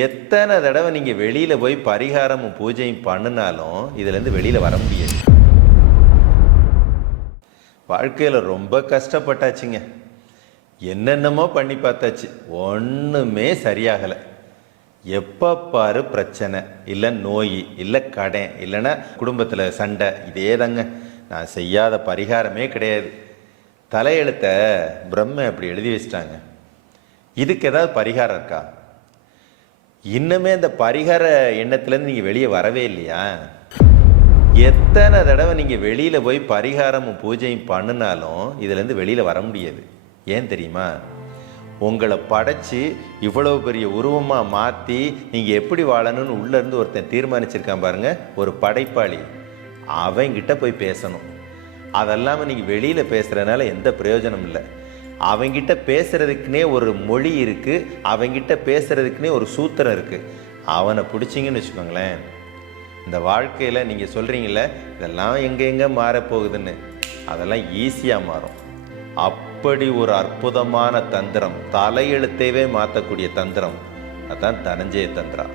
எத்தனை தடவை நீங்கள் வெளியில் போய் பரிகாரமும் பூஜையும் பண்ணினாலும் இதுலேருந்து வெளியில் வர முடியாது. வாழ்க்கையில் ரொம்ப கஷ்டப்பட்டாச்சுங்க. என்னென்னமோ பண்ணி பார்த்தாச்சு, ஒன்றுமே சரியாகலை. எப்போ பாரு பிரச்சனை, இல்லை நோய், இல்லை கடன், இல்லைன்னா குடும்பத்தில் சண்டை. இதே தாங்க, நான் செய்யாத பரிகாரமே கிடையாது. தலையெழுத்த பிரம்ம அப்படி எழுதி வச்சிட்டாங்க. இதுக்கு ஏதாவது பரிகாரம் இருக்கா? இன்னுமே அந்த பரிகார எண்ணத்துலேருந்து நீங்கள் வெளியே வரவே இல்லையா? எத்தனை தடவை நீங்கள் வெளியில் போய் பரிகாரமும் பூஜையும் பண்ணினாலும் இதுலேருந்து வெளியில் வர முடியாது. ஏன் தெரியுமா? உங்களை படைச்சி இவ்வளவு பெரிய உருவமாக மாற்றி நீங்கள் எப்படி வாழணும்னு உள்ளேருந்து ஒருத்தன் தீர்மானிச்சிருக்கான் பாருங்க, ஒரு படைப்பாளி. அவங்கிட்ட போய் பேசணும். அதெல்லாமல் நீங்கள் வெளியில் பேசுகிறதுனால எந்த பிரயோஜனம் இல்லை. அவங்கிட்ட பேசுகிறதுக்குனே ஒரு மொழி இருக்குது, அவங்கிட்ட பேசுகிறதுக்குனே ஒரு சூத்திரம் இருக்குது. அவனை பிடிச்சிங்கன்னு வச்சுக்கோங்களேன், இந்த வாழ்க்கையில் நீங்கள் சொல்கிறீங்களே இதெல்லாம் எங்கே மாறப்போகுதுன்னு, அதெல்லாம் ஈஸியாக மாறும். அப்படி ஒரு அற்புதமான தந்திரம், தலையெழுத்தையே மாற்றக்கூடிய தந்திரம், அதான் தனஞ்சய தந்திரம்.